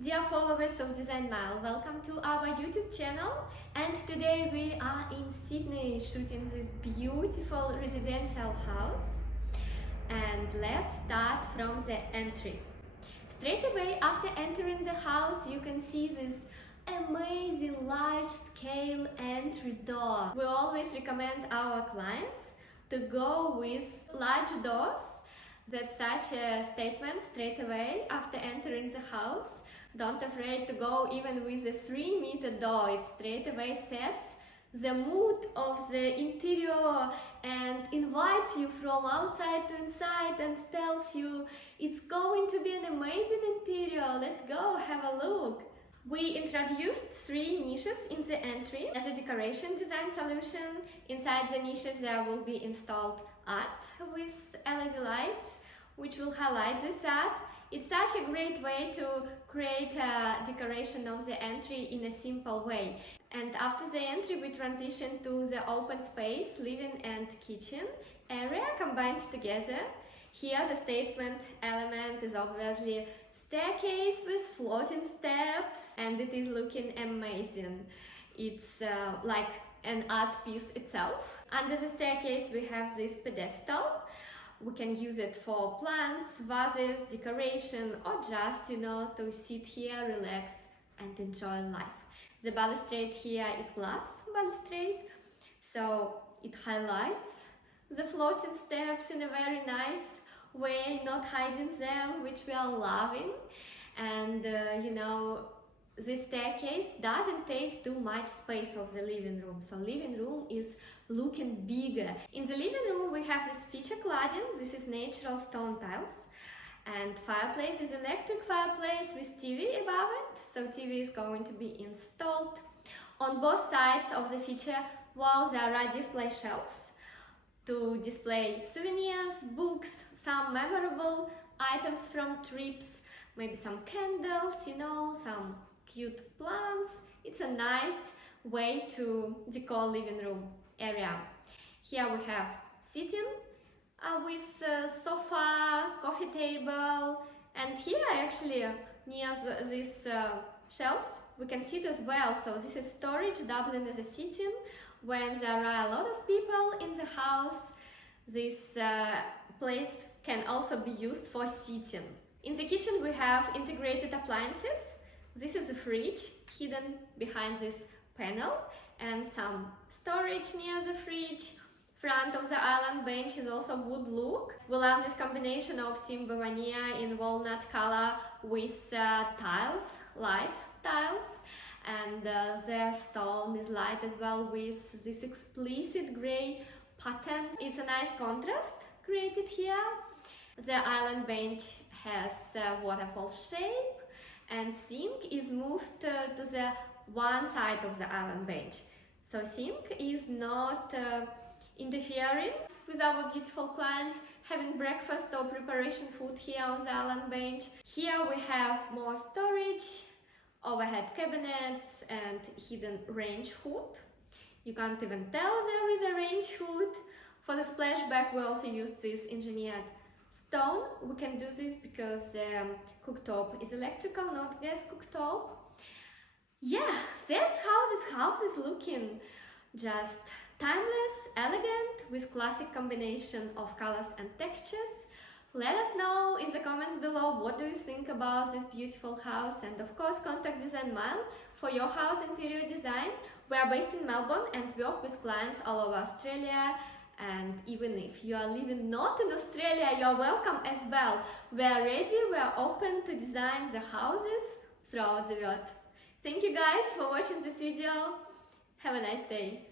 Dear followers of Design Mile, welcome to our YouTube channel, and today we are in Sydney shooting this beautiful residential house. And let's start from the entry. Straight away after entering the house you can see this amazing large-scale entry door. We always recommend our clients to go with large doors. That's such a statement straight away after entering the house. Don't afraid to go even with a 3-meter door. It straight away sets the mood of the interior and invites you from outside to inside and tells you it's going to be an amazing interior. Let's go have a look. We introduced 3 niches in the entry as a decoration design solution. Inside the niches there will be installed art with LED lights, which will highlight this art. It's such a great way to create a decoration of the entry in a simple way. And after the entry we transition to the open space, living and kitchen area combined together. Here the statement element is obviously staircase with floating steps, and it is looking amazing. It's like an art piece itself. Under the staircase we have this pedestal. We can use it for plants, vases, decoration, or just, to sit here, relax and enjoy life. The balustrade here is glass balustrade, so it highlights the floating steps in a very nice way, not hiding them, which we are loving. And this staircase doesn't take too much space of the living room, so living room is looking bigger. In the living room we have this feature cladding. This is natural stone tiles, and fireplace is electric fireplace with TV above it, so TV is going to be installed. On both sides of the feature walls there are display shelves to display souvenirs, books, some memorable items from trips, maybe some candles, some cute plants. It's a nice way to decor living room area. Here we have sitting with sofa, coffee table, and here actually near these shelves we can sit as well. So this is storage doubling as a sitting. When there are a lot of people in the house, this place can also be used for sitting. In the kitchen we have integrated appliances. This is the fridge hidden behind this panel, and some storage near the fridge. Front of the island bench is also wood look. We love this combination of timber veneer in walnut color with tiles, light tiles, and the stone is light as well with this explicit gray pattern. It's a nice contrast created here. The island bench has a waterfall shape, and sink is moved to the one side of the island bench. So sink is not interfering with our beautiful clients having breakfast or preparation food here on the island bench. Here we have more storage, overhead cabinets and hidden range hood. You can't even tell there is a range hood. For the splashback we also used this engineered stone. We can do this because the cooktop is electrical, not gas cooktop. Yeah, that's how this house is looking. Just timeless, elegant, with classic combination of colors and textures. Let us know in the comments below what do you think about this beautiful house, and of course contact Design Mile for your house interior design. We are based in Melbourne and work with clients all over Australia. And even if you are living not in Australia, you are welcome as well. We are ready, we are open to design the houses throughout the world. Thank you guys for watching this video. Have a nice day.